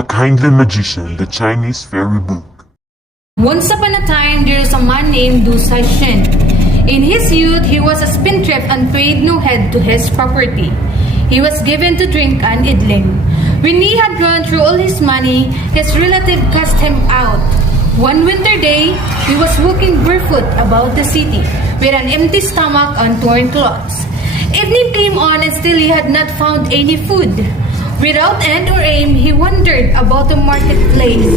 The Kindly Magician, the Chinese Fairy Book. Once upon a time, there was a man named Du Shen. In his youth, he was a spendthrift and paid no heed to his property. He was given to drink and idling. When he had gone through all his money, his relative cast him out. One winter day, he was walking barefoot about the city with an empty stomach and torn clothes. Evening came on and still he had not found any food. Without end or aim, he wandered about the marketplace.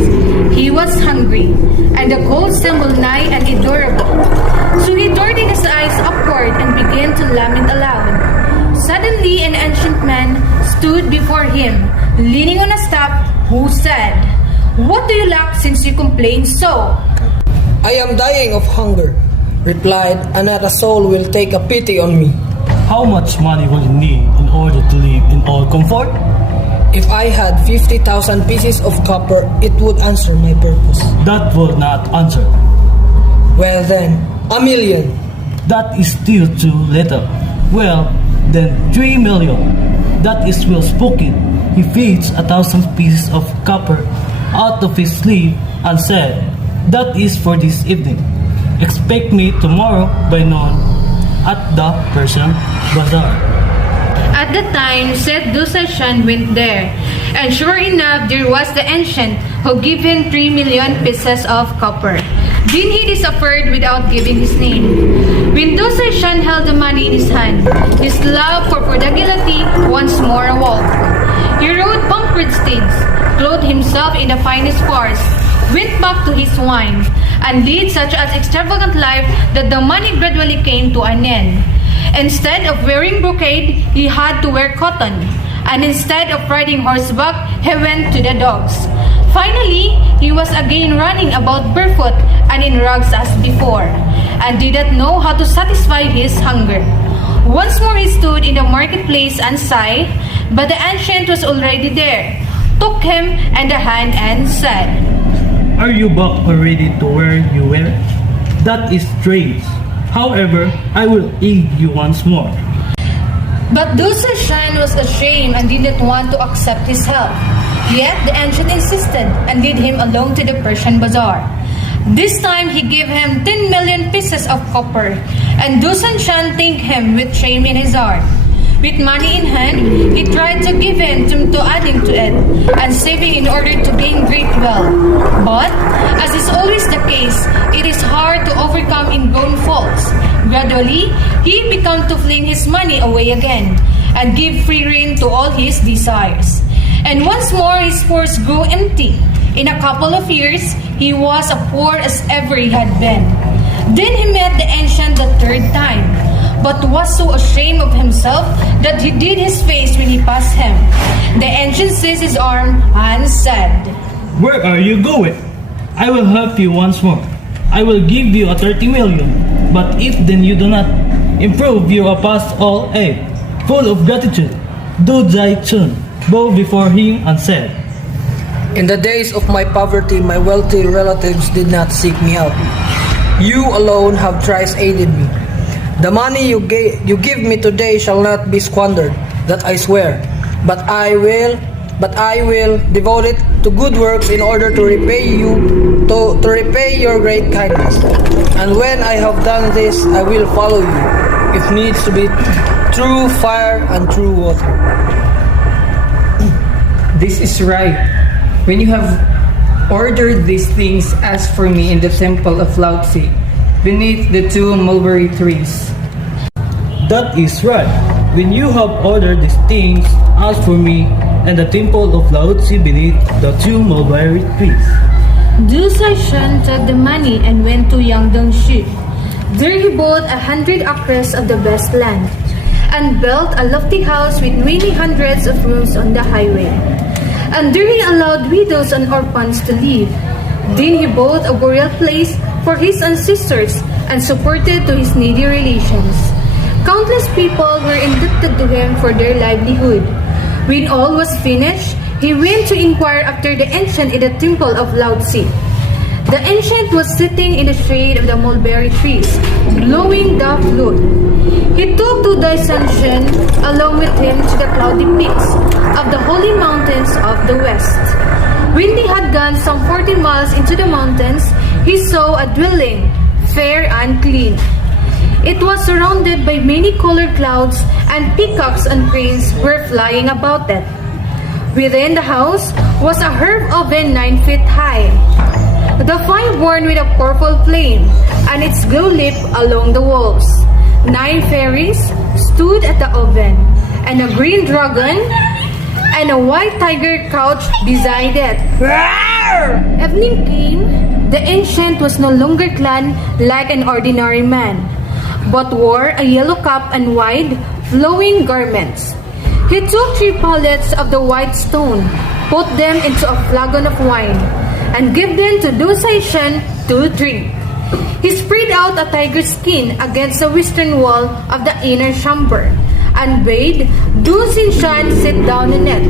He was hungry, and the cold seemed nigh and endurable. So he darted his eyes upward and began to lament aloud. Suddenly an ancient man stood before him, leaning on a staff, who said, "What do you lack since you complain so?" "I am dying of hunger," replied, "and not a soul will take a pity on me." How much money will you need in order to live in all comfort? "If I had 50,000 pieces of copper, it would answer my purpose." That will not answer. "Well then, 1,000,000. That is still too little. Well, then 3,000,000. That is well spoken. He fetched 1,000 pieces of copper out of his sleeve and said, "That is for this evening. Expect me tomorrow by noon at the Persian Bazaar." At the time, said Du Shen went there, and sure enough, there was the ancient who gave him 3,000,000 pieces of copper. Then he disappeared without giving his name. When Du Shen held the money in his hand, his love for prodigality once more awoke. He rode pampered steeds, clothed himself in the finest furs, went back to his wine, and led such an extravagant life that the money gradually came to an end. Instead of wearing brocade, he had to wear cotton, and instead of riding horseback, he went to the dogs. Finally, he was again running about barefoot and in rags as before, and did not know how to satisfy his hunger. Once more he stood in the marketplace and sighed, but the ancient was already there, took him in the hand and said, "Are you back already to where you were? That is strange. However, I will aid you once more." But Du Shen was ashamed and did not want to accept his help. Yet the ancient insisted and led him along to the Persian Bazaar. This time he gave him 10,000,000 pieces of copper, and Du Shen thanked him with shame in his heart. With money in hand, he tried to give in to adding to it, and saving in order to gain great wealth. But, as is always the case, it is hard to overcome ingrown faults. Gradually, he began to fling his money away again, and give free rein to all his desires. And once more his purse grew empty. In a couple of years, he was as poor as ever he had been. Then he met the ancient the third time, but was so ashamed of himself that he hid his face when he passed him. The ancient seized his arm and said, "Where are you going? I will help you once more. I will give you a 30,000,000. But if then you do not improve, you are past all aid." Full of gratitude, Du Shen bowed before him and said, "In the days of my poverty, my wealthy relatives did not seek me out. You alone have thrice aided me. The money you give me today shall not be squandered, that I swear. But I will devote it to good works in order to repay you, to repay your great kindness. And when I have done this, I will follow you, if needs to be, through fire and through water." This is right. When you have ordered these things, ask for me in the temple of Laozi, beneath the 2 mulberry trees. "That is right. When you have ordered these things, ask for me and the temple of Laozi beneath the 2 mulberry trees." Du Shen took the money and went to Yangdongshi. There he bought 100 acres of the best land, and built a lofty house with many hundreds of rooms on the highway. And there he allowed widows and orphans to live. Then he bought a burial place for his ancestors and supported to his needy relations. Countless people were indebted to him for their livelihood. When all was finished, he went to inquire after the ancient in the temple of Laozi. The ancient was sitting in the shade of the mulberry trees, blowing the flute. He took Du Shen along with him to the cloudy peaks of the holy mountains of the west. When they had gone some 40 miles into the mountains, he saw a dwelling, fair and clean. It was surrounded by many colored clouds, and peacocks and cranes were flying about it. Within the house was a herb oven 9 feet high. The fire burned with a purple flame, and its glow leaped along the walls. 9 fairies stood at the oven, and a green dragon and a white tiger crouched beside it. Evening came. The ancient was no longer clad like an ordinary man, but wore a yellow cap and wide, flowing garments. He took 3 pallets of the white stone, put them into a flagon of wine, and gave them to Du Saishan to drink. He spread out a tiger skin against the western wall of the inner chamber, and bade Du Saishan sit down in it.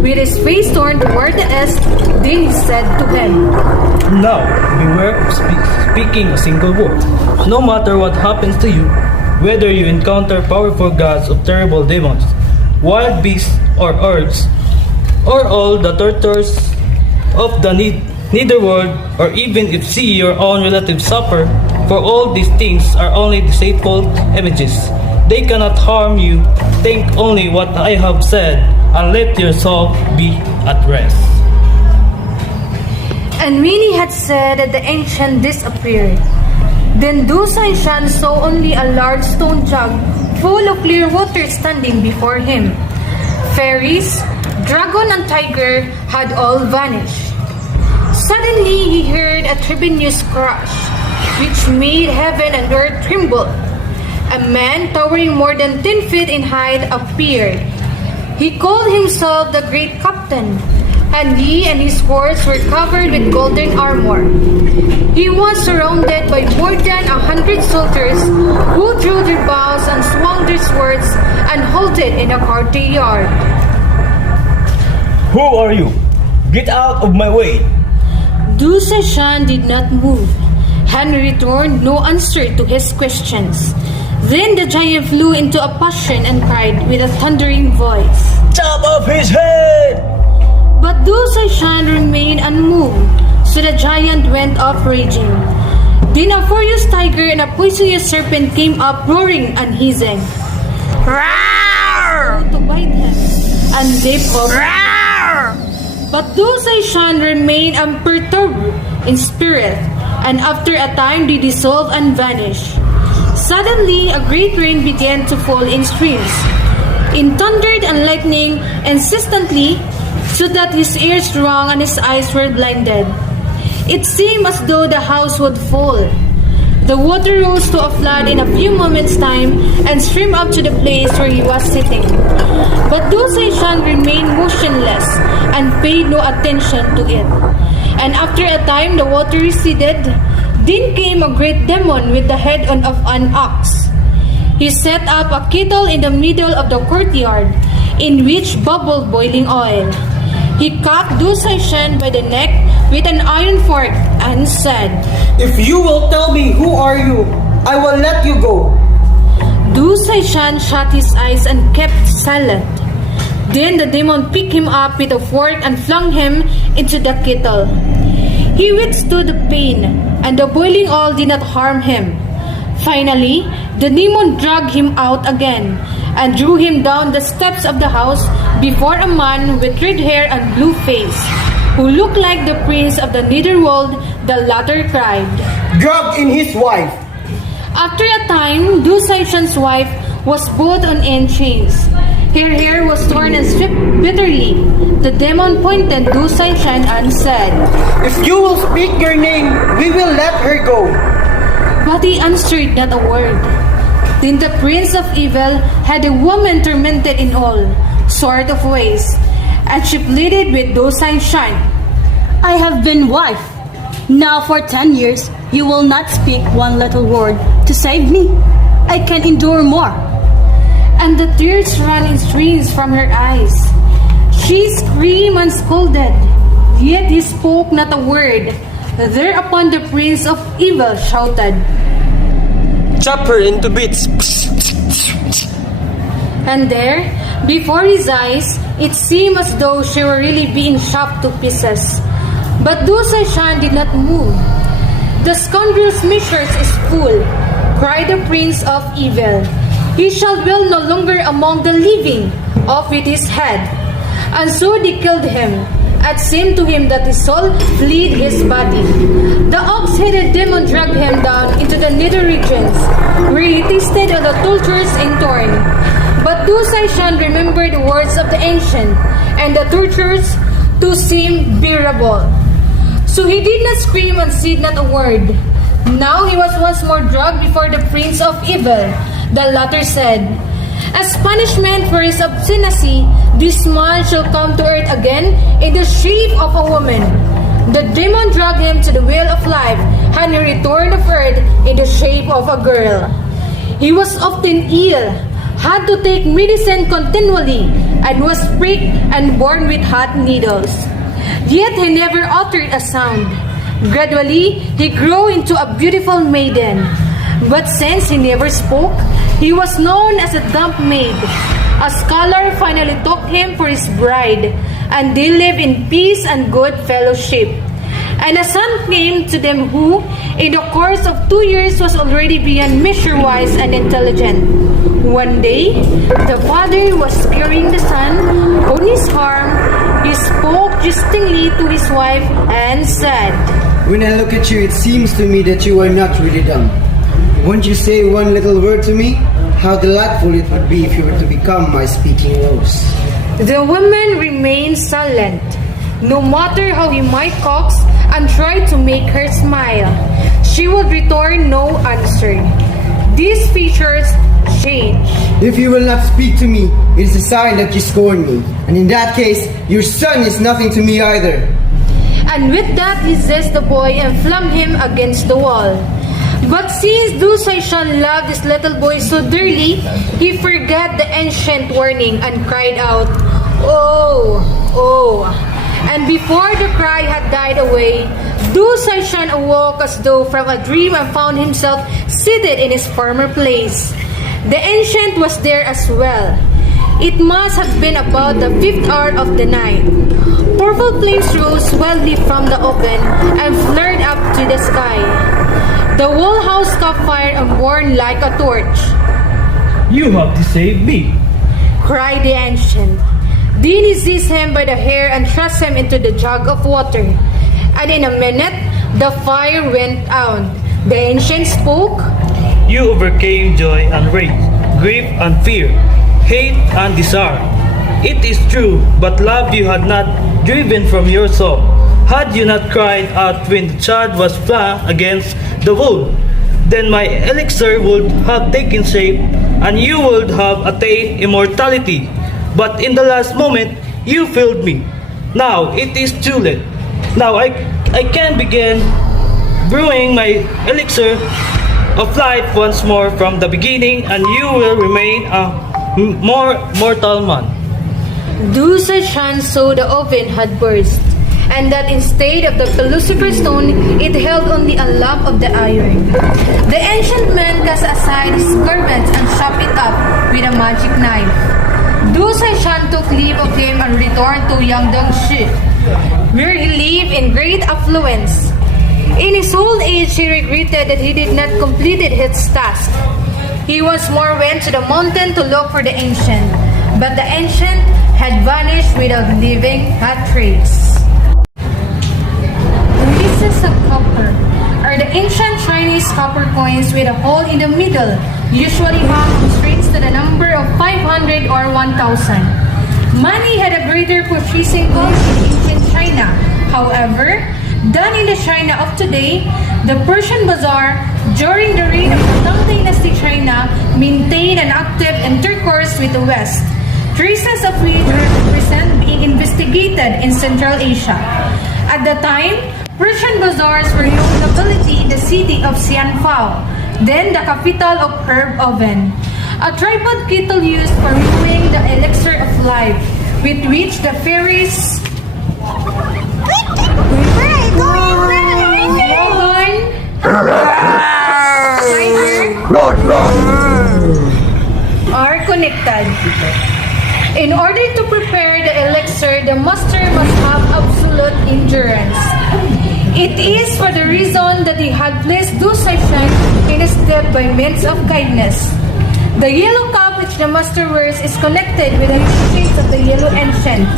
With his face turned toward the east, then he said to him, Now, beware of speaking a single word. No matter what happens to you, whether you encounter powerful gods or terrible demons, wild beasts or urds, or all the tortures of the netherworld, or even if see your own relatives suffer, for all these things are only deceitful images. They cannot harm you. Think only what I have said, and let your soul be at rest. And when he had said that, the ancient disappeared. Then Du Saishan saw only a large stone jug full of clear water standing before him. Fairies, dragon, and tiger had all vanished. Suddenly he heard a tremendous crash, which made heaven and earth tremble. A man towering more than 10 feet in height appeared. He called himself the Great Captain, and he and his horse were covered with golden armor. He was surrounded by more than 100 soldiers who drew their bows and swung their swords and halted in a courtyard. Who are you? Get out of my way! Du Saishan did not move. Henry returned no answer to his questions. Then the giant flew into a passion and cried with a thundering voice, Chop off his head! But Du Saishan remained unmoved, so the giant went off raging. Then a furious tiger and a poisonous serpent came up roaring and hissing. Roar! To bite him and leap off. Roar! But Du Saishan remained unperturbed in spirit, and after a time they dissolved and vanished. Suddenly, a great rain began to fall in streams. It thundered and lightning insistently, so that his ears rang and his eyes were blinded. It seemed as though the house would fall. The water rose to a flood in a few moments' time and streamed up to the place where he was sitting. But Du Saishan remained motionless and paid no attention to it. And after a time, the water receded. Then came a great demon with the head of an ox. He set up a kettle in the middle of the courtyard, in which bubbled boiling oil. He caught Du Saishan by the neck with an iron fork and said, If you will tell me who are you, I will let you go. Du Saishan shut his eyes and kept silent. Then the demon picked him up with a fork and flung him into the kettle. He withstood the pain, and the boiling oil did not harm him. Finally, the demon dragged him out again and drew him down the steps of the house before a man with red hair and blue face, who looked like the prince of the netherworld. The latter cried, Drag in his wife. After a time, Du Saishan's wife was both in chains. Her hair was torn and stripped bitterly. The demon pointed Du Saishan and said, If you will speak your name, we will let her go. But he answered not a word. Then the prince of evil had a woman tormented in all sort of ways, and she pleaded with Du Saishan. I have been wife. Now for 10 years, you will not speak one little word to save me. I can endure more. And the tears ran in streams from her eyes. She screamed and scolded, yet he spoke not a word. Thereupon the prince of evil shouted, Chop her into bits. And there, before his eyes, it seemed as though she were really being chopped to pieces. But Du Saishan did not move. "The scoundrel's mission is full," cried the prince of evil. "He shall dwell no longer among the living, off with his head." And so they killed him. It seemed to him that his soul fled his body. The ox-headed demon dragged him down into the nether regions, where he tasted of the tortures in torn. But Du Saishan remembered the words of the ancient, and the tortures to seem bearable. So he did not scream and said not a word. Now he was once more dragged before the prince of evil. The latter said, "As punishment for his obstinacy, this man shall come to earth again in the shape of a woman." The demon dragged him to the well of life, and he returned of earth in the shape of a girl. He was often ill, had to take medicine continually, and was pricked and born with hot needles. Yet he never uttered a sound. Gradually, he grew into a beautiful maiden. But since he never spoke, he was known as a dumb maid. A scholar finally took him for his bride, and they lived in peace and good fellowship. And a son came to them who, in the course of 2 years, was already beyond measure wise and intelligent. One day, the father was carrying the son on his arm. He spoke jestingly to his wife and said, When I look at you, it seems to me that you are not really dumb. Won't you say one little word to me? How delightful it would be if you were to become my speaking rose. The woman remained silent. No matter how he might coax and try to make her smile, she would return no answer. These features changed. If you will not speak to me, it is a sign that you scorn me. And in that case, your son is nothing to me either. And with that he seized the boy and flung him against the wall. But since Du Saishan loved this little boy so dearly, he forgot the ancient warning and cried out, "Oh, oh." And before the cry had died away, Du Saishan awoke as though from a dream and found himself seated in his former place. The ancient was there as well. It must have been about the 5th hour of the night. Purple flames rose wildly from the oven and flared up to the sky. The whole house caught fire and burned like a torch. You have deceived me. Cried the ancient. Then he seized him by the hair and thrust him into the jug of water. And in a minute, the fire went out. The ancient spoke. You overcame joy and rage, grief and fear, hate and desire. It is true, but love you had not driven from your soul. Had you not cried out when the child was flung against the wall, then my elixir would have taken shape, and you would have attained immortality. But in the last moment, you failed me. Now it is too late. Now I can begin brewing my elixir of life once more from the beginning, and you will remain a more mortal man. Du Saishan saw the oven had burst, and that instead of the philosopher's stone, it held only a lump of the iron. The ancient man cast aside his garments and chopped it up with a magic knife. Du Saishan took leave of him and returned to Yangdangshi, where he lived in great affluence. In his old age, he regretted that he did not complete his task. He once more went to the mountain to look for the ancient, but the ancient had vanished without leaving a trace. Pieces of copper are the ancient Chinese copper coins with a hole in the middle, usually hung on strings to the number of 500 or 1,000. Money had a greater purchasing power in ancient China. However, than in the China of today, the Persian Bazaar during the reign of the Tang Dynasty China maintained an active intercourse with the West, traces of which represent being investigated in Central Asia. At the time, Persian bazaars were known nobility in the city of Xianfao, then the capital of herb oven, a tripod kettle used for brewing the elixir of life, with which the fairies are connected. inflicted. In order to prepare the elixir, the master must have absolute endurance. It is for the reason that he had placed Du Saishan in his step by means of kindness. The yellow cup which the master wears is connected with the face of the yellow ancient.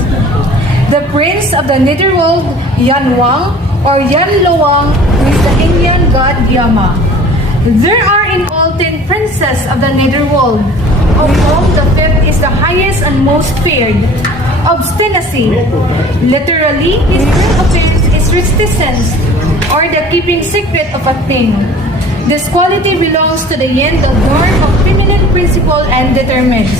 The prince of the netherworld, Yan Wang, or Yan Luang, who is the Indian god Yama. There are in all 10 princes of the netherworld, of whom the fifth is the highest and most feared. Obstinacy. Literally, his real appearance is resistance, or the keeping secret of a thing. This quality belongs to the yin, the norm of feminine principle and determines.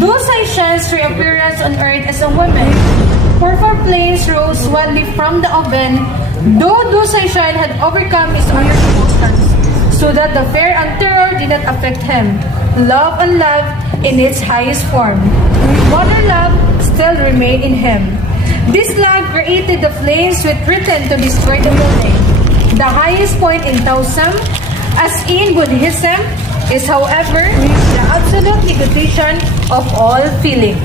Du Saishan's reappearance on earth as a woman. Purple flames rose wildly from the oven, though Du Saishan had overcome his iron emotions, so that the fear and terror did not affect him. Love and love in its highest form. Mother love still remained in him. This love created the flames which threatened to destroy the building. The highest point in Taoism, as in Buddhism, is however the absolute negation of all feeling.